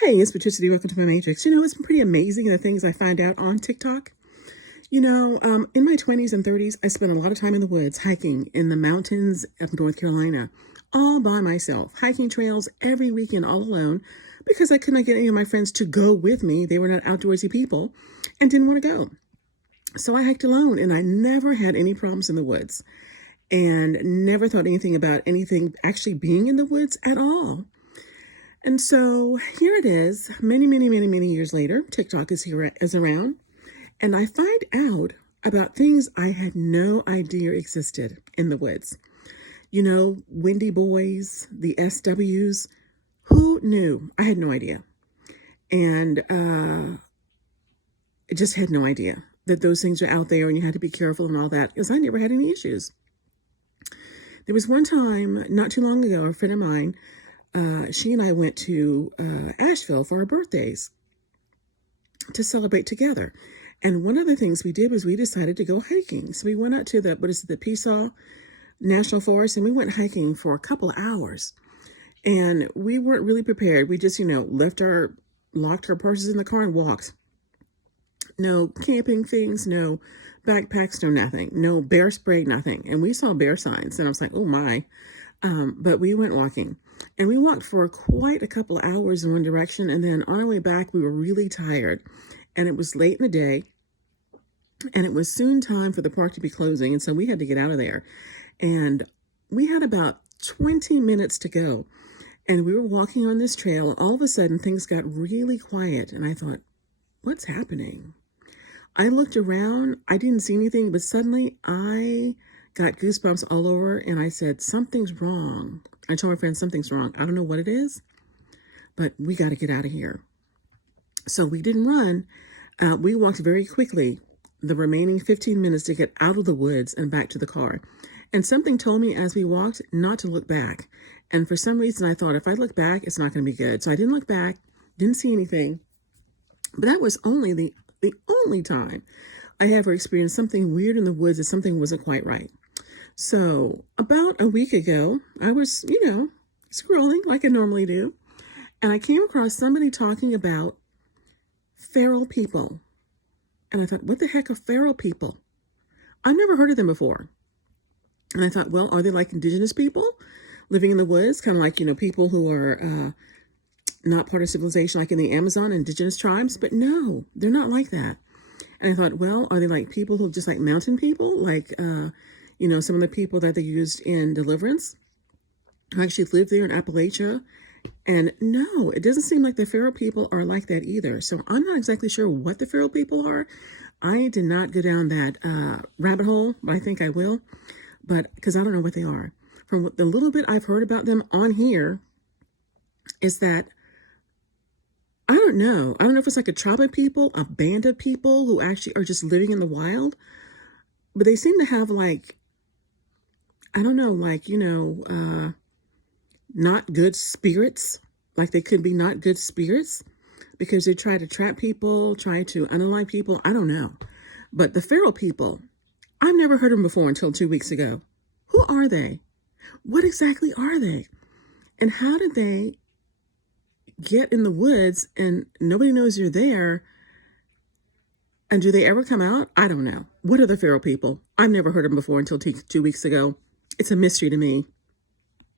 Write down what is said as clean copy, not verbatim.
Hey, it's Matrixity. Welcome to my Matrix. It's been pretty amazing the things I find out on TikTok. In my 20s and 30s, I spent a lot of time in the woods, hiking in the mountains of North Carolina, all by myself, hiking trails every weekend all alone because I could not get any of my friends to go with me. They were not outdoorsy people and didn't want to go. So I hiked alone and I never had any problems in the woods and never thought anything about anything actually being in the woods at all. And so here it is, many years later, TikTok is around, and I find out about things I had no idea existed in the woods. Windy boys, the SWs, who knew? I had no idea. And I just had no idea that those things are out there and you had to be careful and all that, because I never had any issues. There was one time, not too long ago, a friend of mine, she and I went to Asheville for our birthdays to celebrate together. And one of the things we did was we decided to go hiking. So we went out to the Peasaw National Forest, and we went hiking for a couple of hours. And we weren't really prepared. We just, locked our purses in the car and walked. No camping things, no backpacks, no nothing, no bear spray, nothing. And we saw bear signs, and I was like, oh my. But we went walking. And we walked for quite a couple of hours in one direction. And then on our way back, we were really tired. And it was late in the day. And it was soon time for the park to be closing. And so we had to get out of there. And we had about 20 minutes to go. And we were walking on this trail. And all of a sudden, things got really quiet. And I thought, what's happening? I looked around. I didn't see anything. But suddenly, I got goosebumps all over. And I said, something's wrong. I told my friend, something's wrong. I don't know what it is, but we got to get out of here. So we didn't run. We walked very quickly the remaining 15 minutes to get out of the woods and back to the car. And something told me as we walked not to look back. And for some reason, I thought if I look back, it's not going to be good. So I didn't look back, didn't see anything. But that was only the only time I ever experienced something weird in the woods, that something wasn't quite right. So about a week ago, I was, scrolling like I normally do. And I came across somebody talking about feral people. And I thought, what the heck are feral people? I've never heard of them before. And I thought, well, are they like indigenous people living in the woods? Kind of like, people who are not part of civilization, like in the Amazon, indigenous tribes. But no, they're not like that. And I thought, well, are they like people who are just like mountain people? Like, some of the people that they used in Deliverance who actually lived there in Appalachia. And no, it doesn't seem like the feral people are like that either. So I'm not exactly sure what the feral people are. I did not go down that rabbit hole, but I think I will. But because I don't know what they are. From the little bit I've heard about them on here is that I don't know. I don't know if it's like a tribe of people, a band of people who actually are just living in the wild. But they seem to have not good spirits. Like they could be not good spirits because they try to trap people, try to unalive people. I don't know. But the feral people, I've never heard of them before until 2 weeks ago. Who are they? What exactly are they? And how did they get in the woods and nobody knows you're there? And do they ever come out? I don't know. What are the feral people? I've never heard of them before until 2 weeks ago. It's a mystery to me.